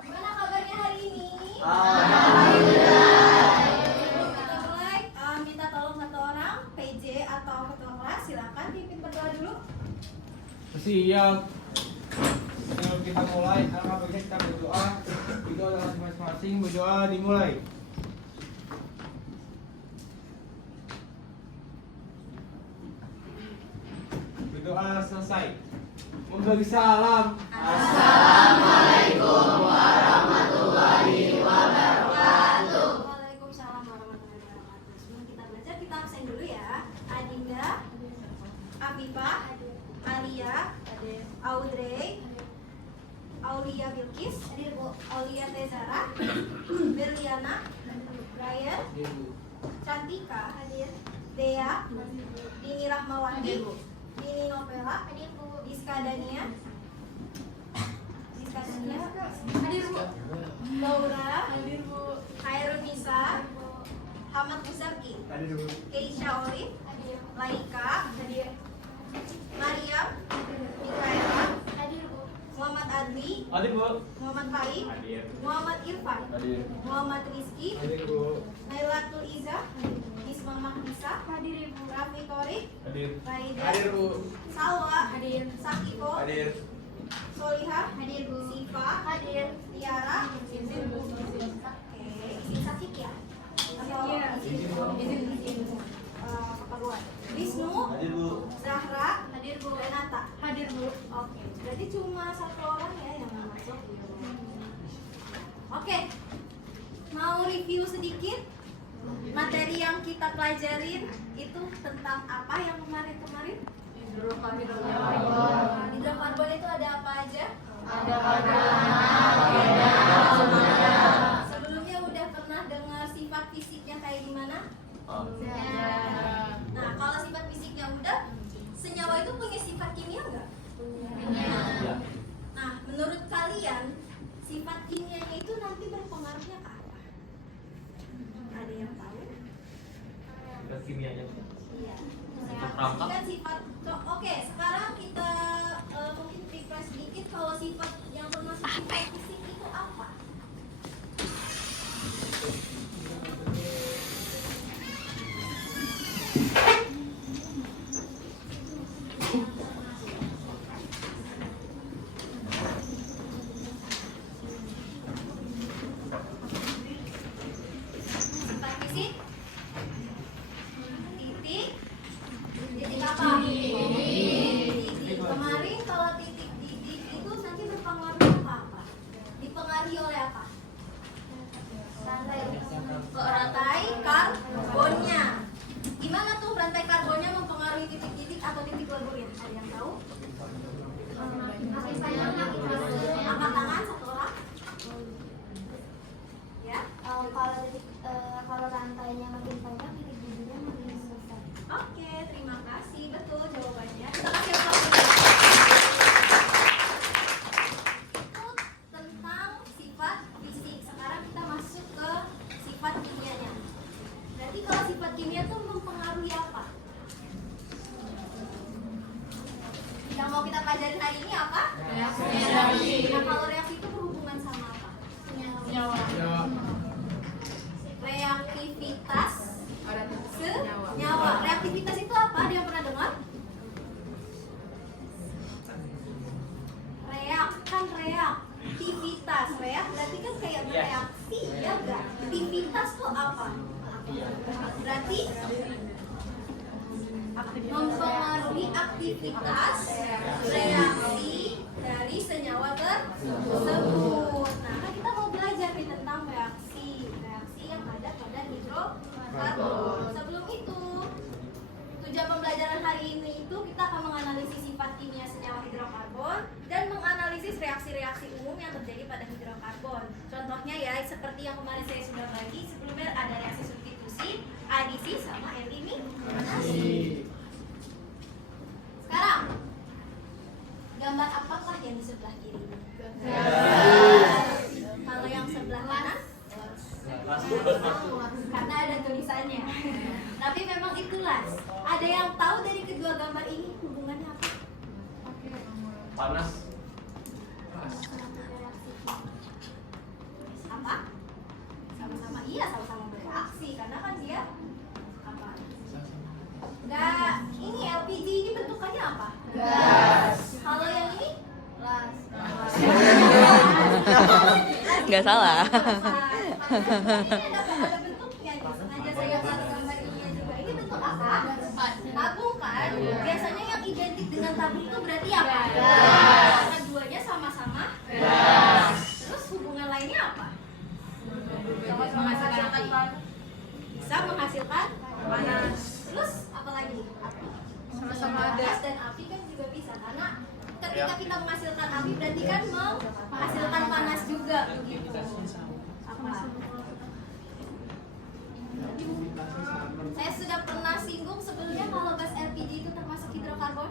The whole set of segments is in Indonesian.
Gimana kabarnya hari ini? Kita mulai, minta tolong satu orang, PJ atau ketua kelas, silakan pimpin berdoa dulu. Siap. Sebelum kita mulai, alhamdulillah kita berdoa. Itu adalah masing-masing berdoa dimulai. Berdoa selesai. Memberi salam. Assalamualaikum warahmatullahi wabarakatuh. Waalaikumsalam warahmatullahi wabarakatuh. Sebelum kita belajar, kita absen dulu ya. Adinda, Afifah, Alia, Audrey, Aulia Bilkis, Aulia Tezara, Berliana, Brian, Cantika, Dea, Dini Rahmawati, Dini Novela, Diska Dania, hadir Bu. Laura, hadir Bu. Khairul Nisa, Hamad Muzaki, Hadir Bu. Keisha Olive, Laika, hadir. Mariam, Mikaela, hadir Bu. Muhammad Adli, Hadir Bu. Muhammad Faik, Hadir. Muhammad Irfan, Hadir. Muhammad Rizky, Hadir Bu. Nailatul Iza, Isma Mahdisa, hadir Ibu. Raffi Torik, Hadir. Raida, Hadir Bu. Salwa, hadir. Sakiko, Hadir. Solihah, hadir Bu. Siva, hadir. Tiara, izin Bu. Oke, izin sakit ya? Atau izin keperluan. Wisnu, Hadir Bu. Zahra, hadir Bu. Renata, hadir Bu. Oke, berarti cuma satu orang ya yang masuk. Oke, mau review sedikit materi yang kita pelajarin itu tentang apa yang kemarin-kemarin? Hidrokarbon itu ada apa aja? Ada pada Sebelumnya udah pernah dengar sifat fisiknya kayak gimana? Nah, kalau sifat fisiknya udah, senyawa itu punya sifat kimia nggak? Ya. Nah, menurut kalian sifat kimianya itu nanti berpengaruhnya ke apa? Ada yang tahu? Sifat kimianya. Iya. Sifat perangkat? Kan sifat. Oke, sekarang kita mungkin refresh sedikit kalau sifat yang termasuk sifat fisik itu apa? Sifat fisik? Titik. Titik apa? Titik. Kemarin kalau titik itu nanti berpengaruh ke apa? Dipengaruhi oleh apa? Rantai karbonnya. Gimana tuh rantai karbonnya mempengaruhi titik-titik atau titik leburnya? Ada yang tahu? Angkat tangan satu orang. Ya. Kalau rantainya makin panjang, titik bijinya makin besar. Oke, terima kasih. Betul jawabannya. Kita kasih aplaus. Itu tentang sifat fisik. Sekarang kita masuk ke sifat kimianya. Berarti kalau sifat kimia itu mempengaruhi apa? Yang mau kita pelajari hari ini apa? Reaksi. Nah, kalau reaksi itu berhubungan sama apa? Ya. Reaktivitas senyawa. Reaktivitas itu apa? Ada yang pernah dengar? Reaktivitas. Reak berarti kan kayak bereaksi, ya enggak? Aktivitas tuh apa? Berarti mempengaruhi aktivitas reaksi dari senyawa tersebut. Nah, kan kita mau belajar nih tentang reaksi yang ada pada hidrokarbon. Sebelum itu, tujuan pembelajaran hari ini itu kita akan menganalisis sifat kimia senyawa hidrokarbon dan menganalisis reaksi-reaksi umum yang terjadi pada hidrokarbon. Contohnya ya, seperti yang kemarin saya sudah bagi, sebelumnya ada reaksi substitusi, adisi, sama eliminasi. Sekarang, gambar apakah yang di sebelah kiri? Kalau yang sebelah kanan? Karena ada tulisannya. Tapi memang itulah. Ada yang tahu dari kedua gambar ini hubungannya apa? Panas. Apa? Sama-sama, iya sama-sama bereaksi karena kan dia apa? Enggak, ini LPG ini bentukannya apa? Gas. Kalau yang ini? Las. Nggak salah. Ini ada bentuknya nih. Sengaja saya taruh gambar ininya juga. Ini bentuk apa? Tabung kan? Biasanya yang identik dengan tabung itu berarti apa? Karena duanya sama-sama. Terus hubungan lainnya apa? Menghasilkan bisa menghasilkan panas. Terus apa lagi? Api. Sama-sama ada. Gas dan api kan juga bisa karena ketika kita menghasilkan api berarti kan menghasilkan panas juga begitu. Apa? Saya sudah pernah singgung sebelumnya kalau gas LPG itu termasuk hidrokarbon.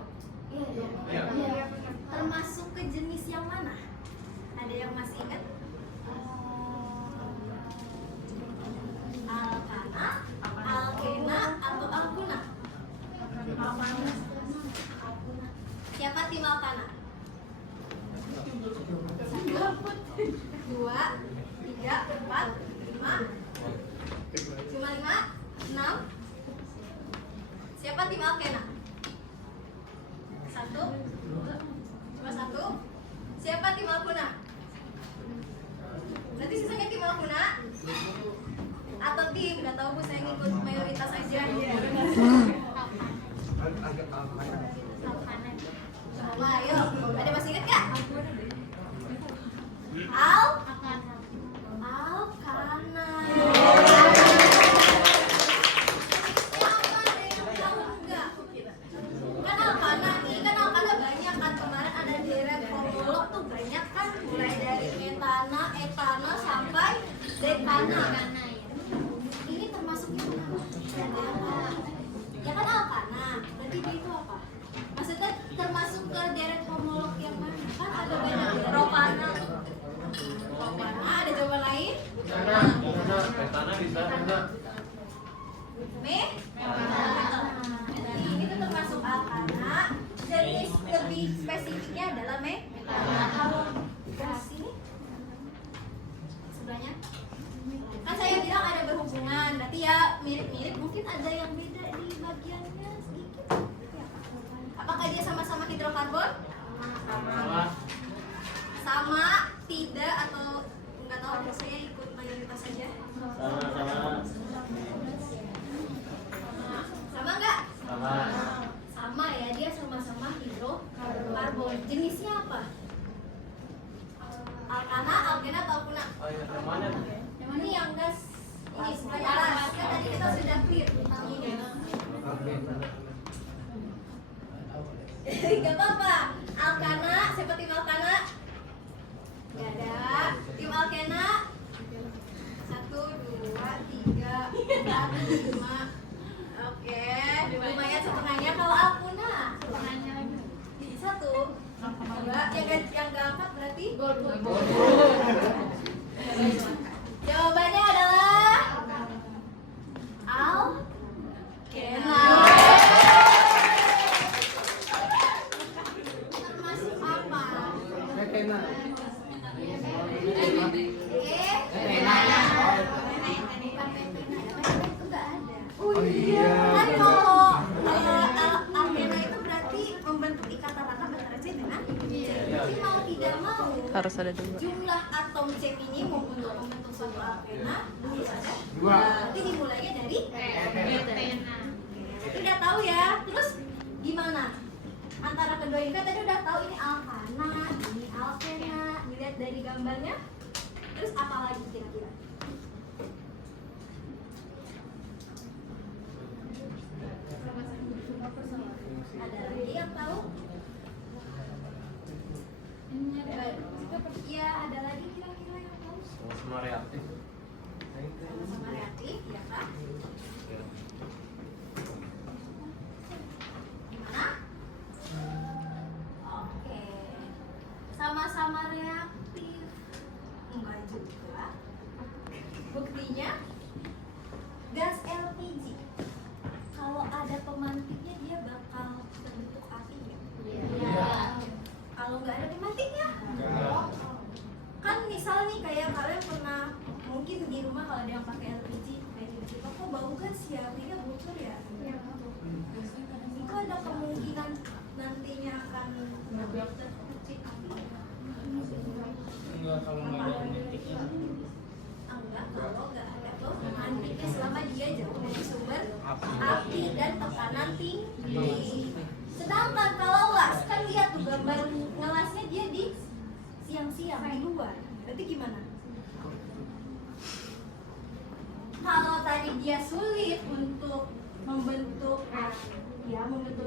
Iya. Termasuk ke jenis yang mana? Ada yang masih ingat? Alkana, alkena, atau alkuna? Siapa tim alkana? 1, 2, 3, 4, 5. Cuma 5, 6. Siapa tim alkena? 1. Cuma 1. Siapa tim alkuna? Nanti sisanya tim alkuna atau tim? Gak tahu Bu, saya ngikut mayoritas aja. Sama, ayo. Ada masih ingat gak? Alkana. Kan alkana nih, kan alkana banyak kan. Kemarin ada deret homolog tuh banyak kan. Mulai dari metana, etana, sampai dekana. Ini termasuknya mana? Ya kan alkana, berarti dia itu apa? Maksudnya termasuk ke deret homolog yang mana? Kan ada banyak propana. Ada jawaban lain? Metana bisa enggak? Ini tuh termasuk alkana. Jenis lebih spesifiknya adalah metana. Kalau gas ini sebelahnya kan saya bilang ada berhubungan, berarti ya mirip-mirip. Mungkin ada yang beda di bagiannya sedikit. Apakah dia sama-sama hidrokarbon? Sama, tidak, atau nggak tahu? Saya ikut mayoritas saja. Sama nggak? Sama ya, dia sama-sama hidrokarbon. Jenisnya apa? Alkana, alkena, atau alkuna? Oh iya, yang mana? Ini yang gas ini sebenarnya alas. Kan tadi kita sudah clear tentang ini. Gak apa-apa. Alkana, siapa tim alkana? Gak ada. Tim alkena? 1, 2, 3, 4, 5. Oke, lumayan setengahnya. Kalau alkuna? Setengahnya. 1, 2, yang keempat berarti? Jawabannya adalah alkena. Termasuk apa? Metana. Oh iya. Kan kalau alkena itu berarti membentuk ikatan rata antara C dengan C. Tapi mau tidak mau Harus ada dua. jumlah atom C minimum untuk membentuk suatu alkena harus ada 2. 2. Berarti dimulainya dari metana. Udah tahu ya. Terus gimana? Antara kedua ini kan tadi udah tahu ini alkana, ini alkena. Dilihat dari gambarnya. Terus apa lagi kira-kira? Ada lagi yang tahu? Iya, ada lagi kira-kira yang tahu? Sama reaktif. Sama reaktif, ya Kak? Gimana? Oke. Sama-sama reaktif. Enggak juga. Buktinya gas LPG. Kalau ada pemantiknya dia bakal terbentuk api ya? Iya. Kalau gimana? Kalau tadi dia sulit untuk membentuk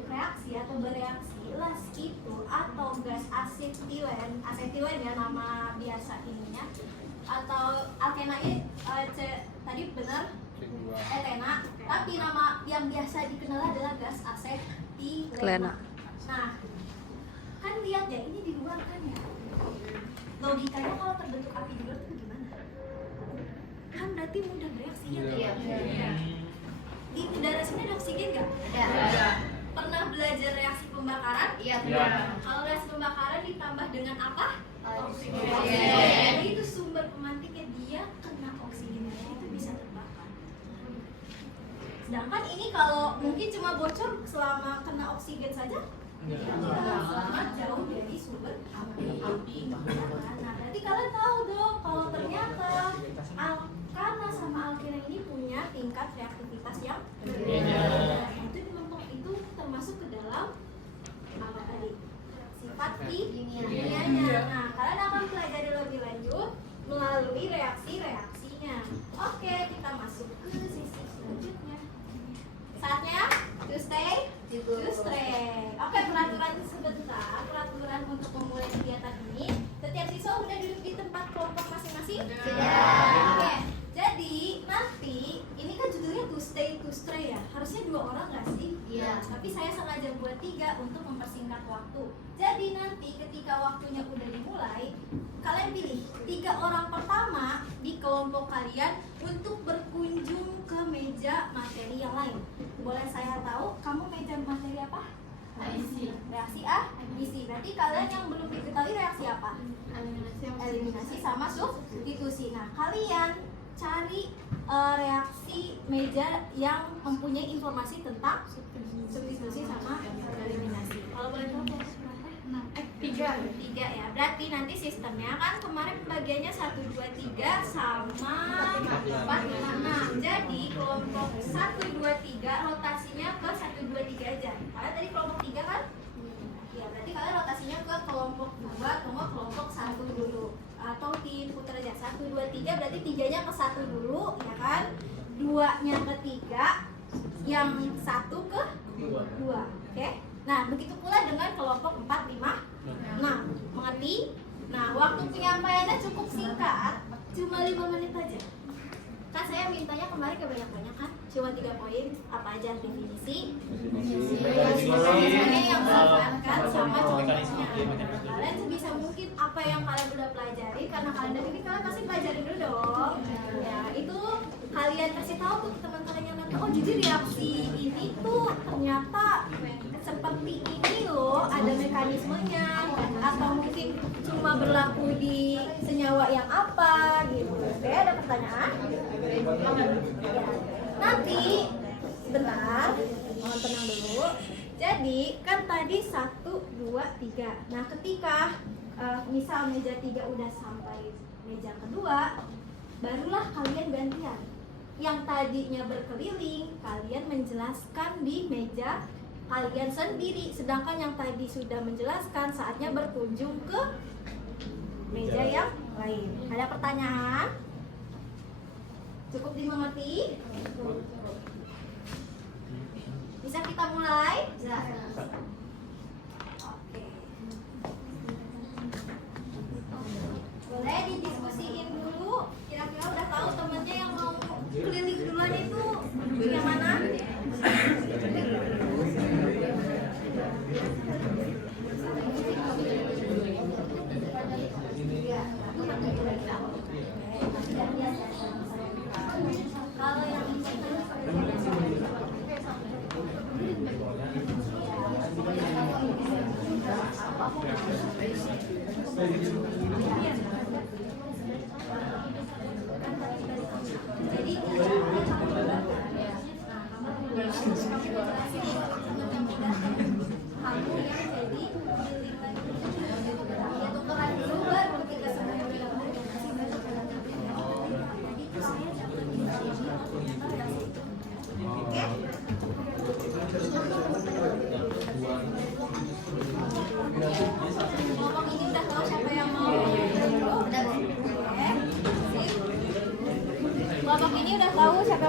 reaksi atau bereaksi, las itu atau gas asetilen ya nama biasa ininya, atau alkenaid tadi benar etena, tapi nama yang biasa dikenal adalah gas asetilena. Nah, kan lihat ya ini di luar kan ya. Logikanya kalau terbentuk api di luar itu gimana? Kan berarti mudah bereaksinya. Iya. Di udara sini ada oksigen nggak? Ada. Pernah belajar reaksi pembakaran? Iya. Kalau reaksi pembakaran ditambah dengan apa? Oksigen. Jadi itu sumber pemantiknya, dia kena oksigen itu bisa terbakar. Sedangkan ini kalau mungkin cuma bocor selama kena oksigen saja, sangat jauh dari sumber api. Nah, berarti kalian tahu dong kalau ternyata alkana sama alkena ini punya tingkat reaktivitas yang berbeda. Itu termasuk ke dalam apa tadi? Sifat kimianya. Nah, kalian akan pelajari lebih lanjut melalui reaksinya. Oke, kita masuk ke sisi selanjutnya. Saatnya to stay. Oke, peraturan sebentar. Peraturan untuk memulai kegiatan ini. Setiap siswa udah duduk di tempat kelompok masing-masing? Sudah. Oke. Jadi nanti ini kan judulnya to stay ya. Harusnya 2 orang nggak sih? Iya. Tapi saya sengaja buat 3 untuk mempersingkat waktu. Jadi nanti ketika waktunya udah dimulai, kalian pilih 3 orang pertama di kelompok kalian untuk berkunjung ke meja materi yang lain. Boleh saya tahu kamu meja materi apa? Reaksi A, isi. Berarti kalian yang belum diketahui reaksi apa? Eliminasi sama substitusi. Nah, kalian cari reaksi meja yang mempunyai informasi tentang substitusi sama eliminasi. Kalau boleh tahu berapa? 3 ya. Berarti nanti sistemnya kan kemarin pembagiannya 1, 2, 3 sama 4, 5, 6. Jadi kelompok 1, 2, 3 rotasinya ke 1, 2, 3 aja. Kalian tadi kelompok 3 kan? Ya, berarti kalian rotasinya ke kelompok 2 atau kelompok 1 dulu. Atau diputar aja 1, 2, 3 berarti 3-nya ke 1 dulu ya kan? 2-nya ke 3, yang 1 ke 2. Oke? Nah, begitu pula dengan kelompok 4, 5, 6. Mengerti? Nah, waktu penyampaiannya cukup singkat, cuma 5 menit aja. Kan saya mintanya kemarin kebanyakan kan? Cuma 3 poin, apa aja definisi, yang dimanfaatkan sama contohnya. Kalian sebisa mungkin apa yang kalian udah pelajari, karena kalian dari ini kalian pasti pelajarin dulu dong. Ya, itu kalian kasih tahu tuh ke teman kalian yang nanti, oh jadi reaksi ini tuh ternyata seperti ini loh, ada mekanismenya, atau mungkin cuma berlaku di senyawa yang apa gitu. Oke, ada pertanyaan? Nanti sebentar, mohon tenang dulu. Jadi kan tadi 1, 2, 3. Nah, ketika misal meja 3 udah sampai meja kedua, barulah kalian gantian. Yang tadinya berkeliling, kalian menjelaskan di meja kalian sendiri. Sedangkan yang tadi sudah menjelaskan, saatnya berkunjung ke meja yang lain. Ada pertanyaan? Cukup dimengerti? Bisa kita mulai? Bisa. Oke. Boleh didiskusiin dulu. Kira-kira udah tahu temennya yang mau keliling duluan itu yang mana? Kalau yang jadi kamu yang jadi ya tukeran dulu baru kita semuanya bilang jadi itu saya dapat oke. Ngomong ini udah tahu siapa yang mau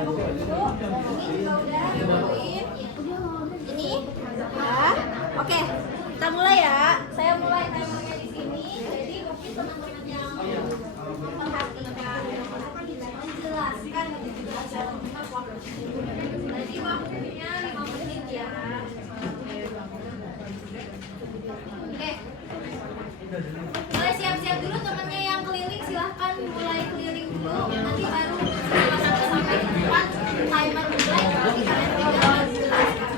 buku dulu. Ini juga udah dibukuin. Ini ya. Oke, kita mulai ya. Saya mulai timernya di sini. Jadi mungkin teman-teman yang memperhatikan menjelaskan menjelaskan waktu. Jadi waktunya 5 menit ya. Oke. Mulai siap-siap dulu temennya yang keliling, silahkan mulai keliling dulu. Nanti baru setelah 1 sampai 4 timer mulai, nanti kalian tinggal jelaskan.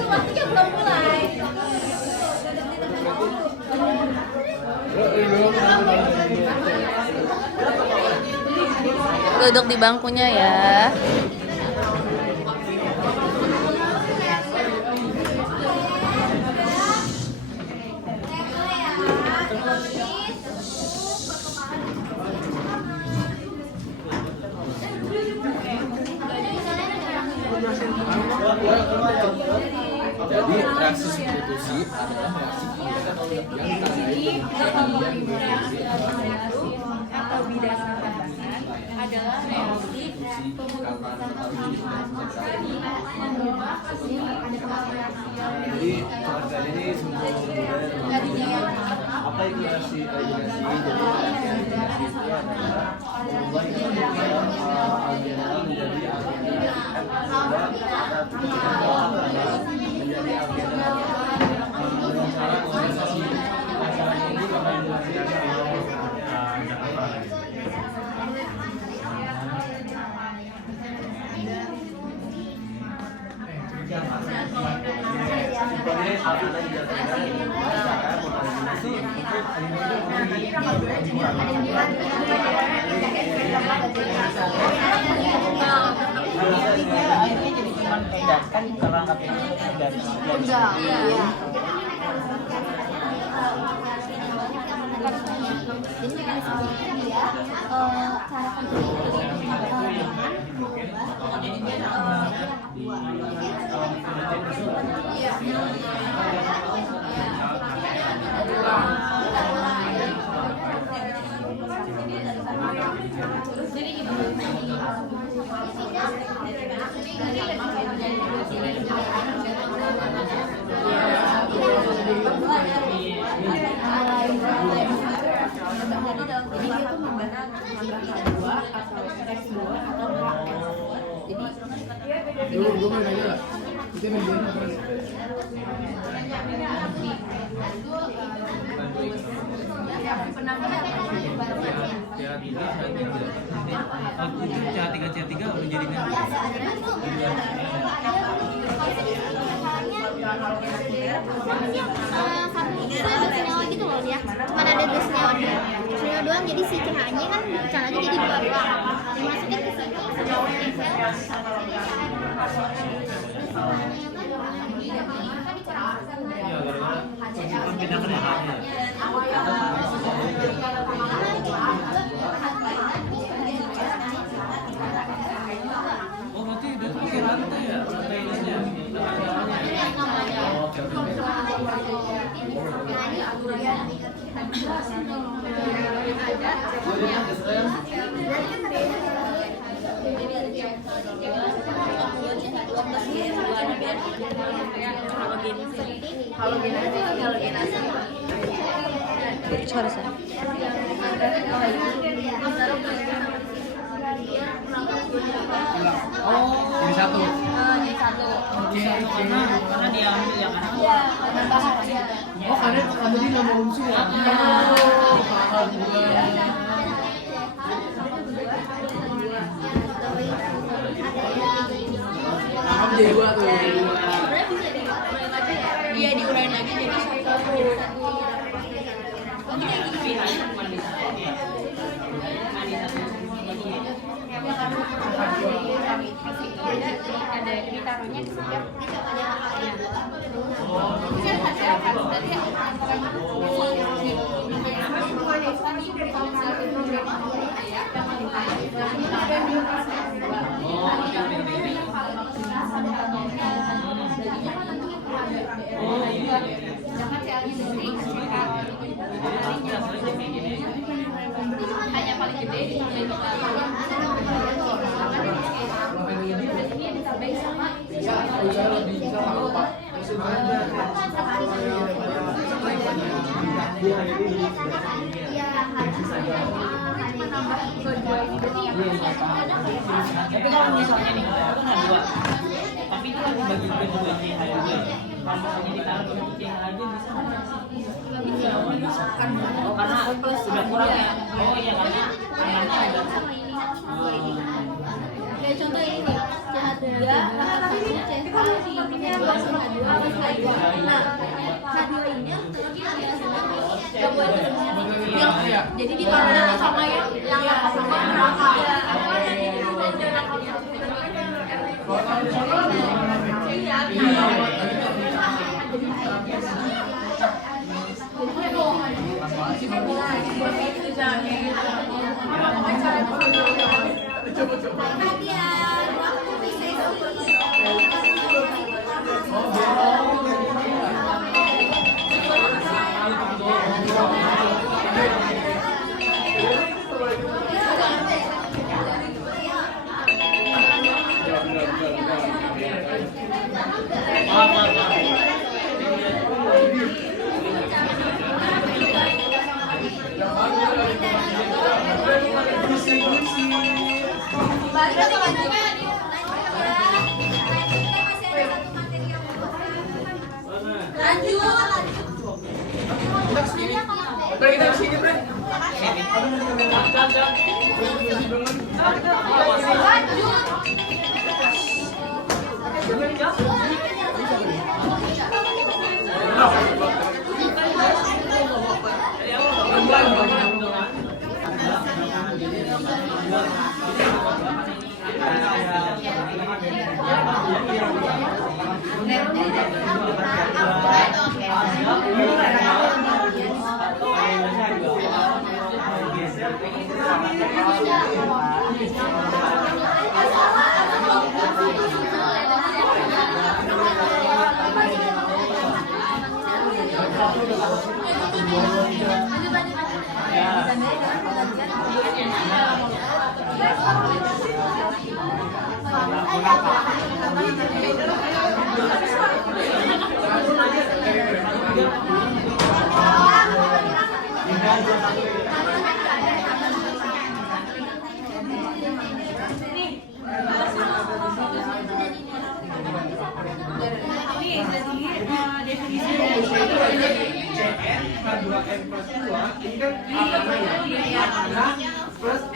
Waktunya belum mulai. Duduk di bangkunya ya. Jadi reaksi substitusi adalah reaksi atau bidasar tambahan adalah reaksi jadi pengertian ini semua apa itu reaksi eliminasi. Jadi reaksi eliminasi itu adalah mengubah algenol menjadi algenol menjadi algenol dengan cara kondensasi. Cara ini bakal dijelaskan akhirnya jadi cuma gas kan kerangka itu gas. Enggak. Jadi mekanismenya dia cara Itu CH3 udah jadinya. senyawa gitu loh dia, cuma ada 2 senyawa doang, jadi si CH-nya kan caranya jadi 2 doang, dimasukin ke sini Oh berarti udah pakai rantai ya, rantai ininya. Suara saya. Ini satu. Karena diambil yang kan. Oh karena dia nggak mau unsur ya. jadi 2 tuh. Sebenarnya bisa diuraiin lagi ya. Iya, diuraiin lagi jadi satu. Ada ditaruhnya di setiap hanya paling gede Tapi kalau misalnya nih, aku kan dua. Tapi itu lagi bagi kedua CH juga. Kalau misalnya ditaruh ke CH aja bisa nggak sih? Oh, karena sudah kurang ya. Oh iya, karena udah. Kayak contoh ini nih, CH3, rasanya CH ini dua sama dua, nah H2 ini nggak boleh jadi ditaruhnya sama yang sama neraka. perhatian waktu bisa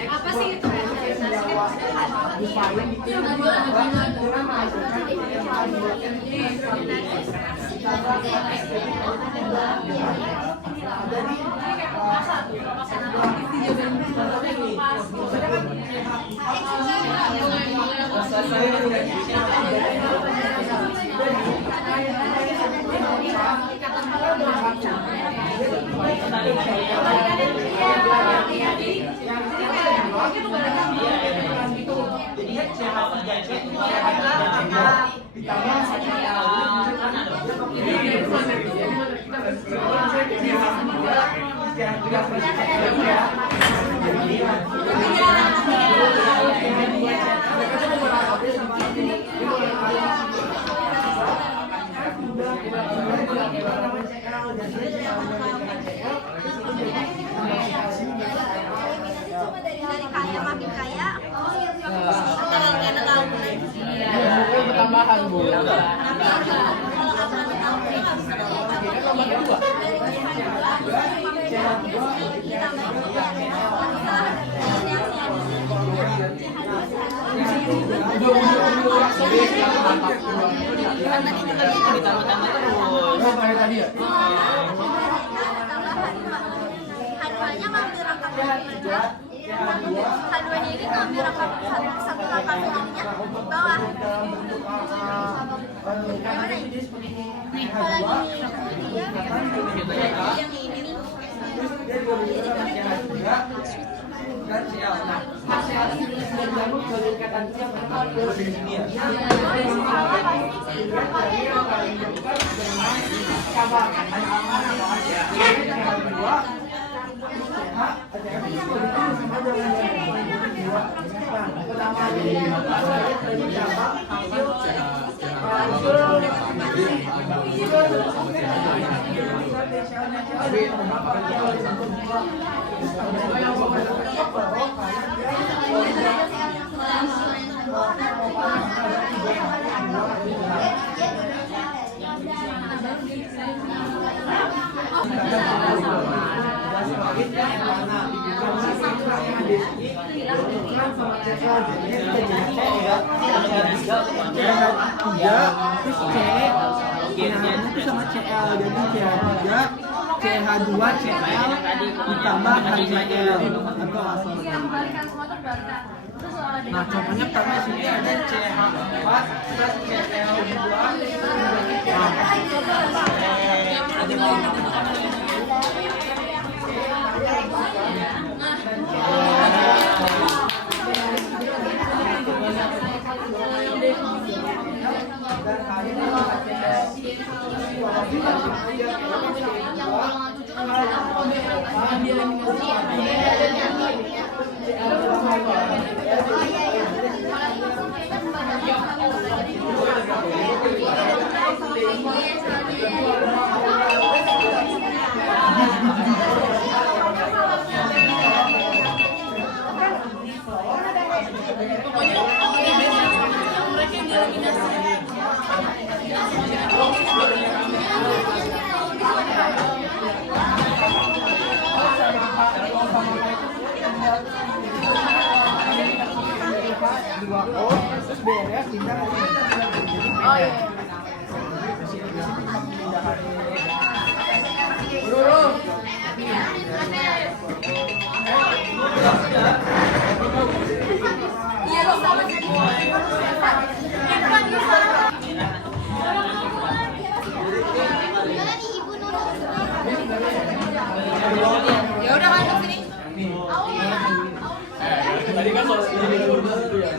apa sih itu? Cuma dari kaya makin kaya. Tambahan Bu. Ditambah Kan tadi juga gitu ditambah-tambah terus. Tadi ya. Haduanya ngambil rangka aja. Haduanya ini ngambil rangka satu rangka filmnya bawah. Nih kalau lagi itu dia yang ini nih. Kan CL. Nah, CL ini sudah dibangun sebagai ikatan siapa? Di dunia. sama CL, jadi CH3, CH2, CL ditambah HCl atau asal. Nah, contohnya pertama sini ada CH4 plus CL2. Terus beres pindah ke Oh iya. Ya udah masuk sini. Tadi kan soal ini dulu ya.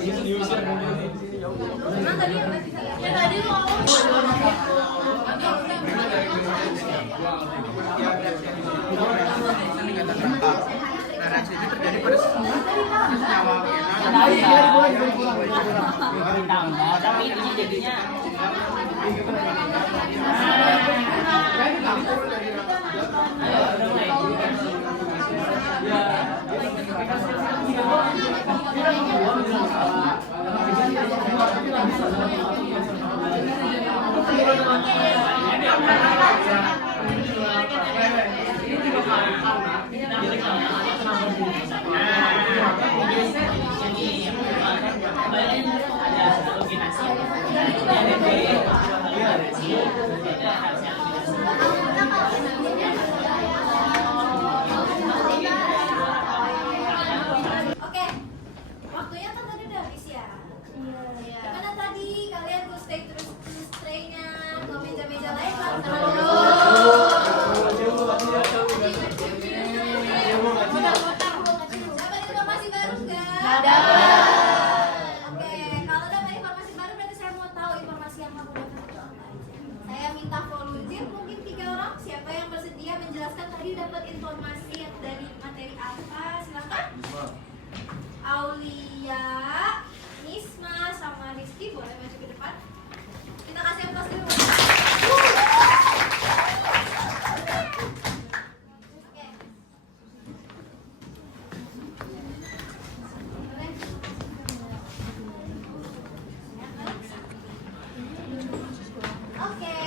Emang tadi yang tadi lu Reaksi itu terjadi pada senyawa Tambah, tapi ini jadinya ayo udah mulai. Oke, waktunya kan tadi udah habis ya. Gimana tadi kalian go stay terus stay-nya ke meja-meja lain lah. Dapat informasi baru nggak? Oke, kalau dapat informasi baru berarti saya mau tahu informasi yang kamu dapat itu apa aja. Saya minta volunteer mungkin 3 orang. Siapa yang bersedia menjelaskan tadi dapat informasi dari materi apa? Silakan. Aulia, Nisma, sama Rizky boleh maju ke depan. Kita kasih aplaus dulu. Oke. Oke.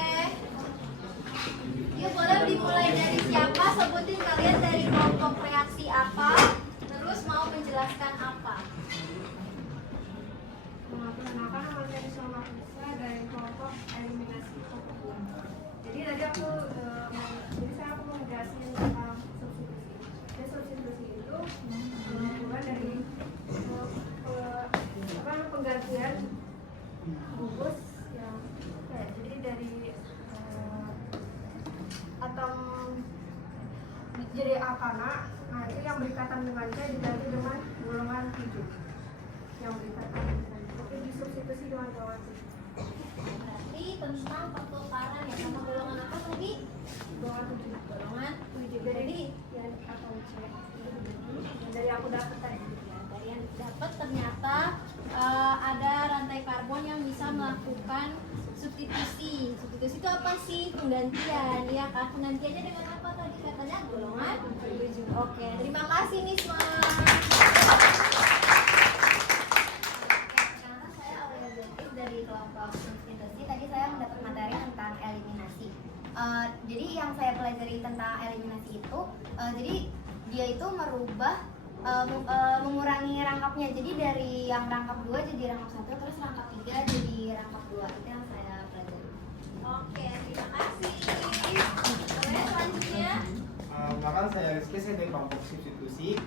Yuk boleh dimulai dari siapa? Sebutin kalian dari kelompok reaksi apa? Terus mau menjelaskan apa? jadi alkana. Nah itu yang berikatan dengan C diganti dengan golongan 7 yang berikatan dengan C. Oke, disubstitusi dengan golongan 7. Berarti tentang pertukaran ya sama golongan apa tadi? Golongan 7. Golongan 7. Jadi Yang atau C. Yang dari aku dapat tadi. dari yang dapat ternyata ada rantai karbon yang bisa melakukan substitusi. Substitusi itu apa sih? Penggantian, ya kan? Penggantiannya dengan apa tadi katanya? Golongan 7. Oke, terima kasih Nisma. Karena saya Aulia dari kelompok substitusi, tadi saya mendapat materi tentang eliminasi. Jadi yang saya pelajari tentang eliminasi itu, jadi dia itu merubah mengurangi rangkapnya. Jadi dari yang rangkap 2 jadi rangkap 1, terus rangkap 3 jadi rangkap 2. Itu yang saya pelajari. Oke, terima kasih. Oke, selanjutnya. Maka saya Rizky, saya dari kelompok substitusi.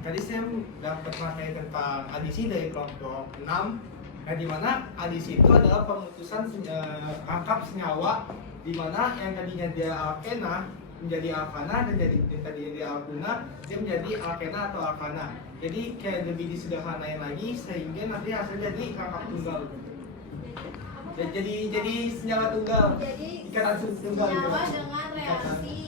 Tadi saya dapat materi tentang adisi dari kelompok 6. Nah, di mana adisi itu adalah pemutusan rangkap senyawa, di mana yang tadinya dia alkena menjadi alkana, dan tadi dia alkuna dia menjadi alkena atau alkana. Jadi kayak lebih disederhanain lagi sehingga nanti hasilnya jadi rangkap tunggal. Jadi senyawa tunggal. Jadi Ikatan tunggal. senyawa dengan reaksi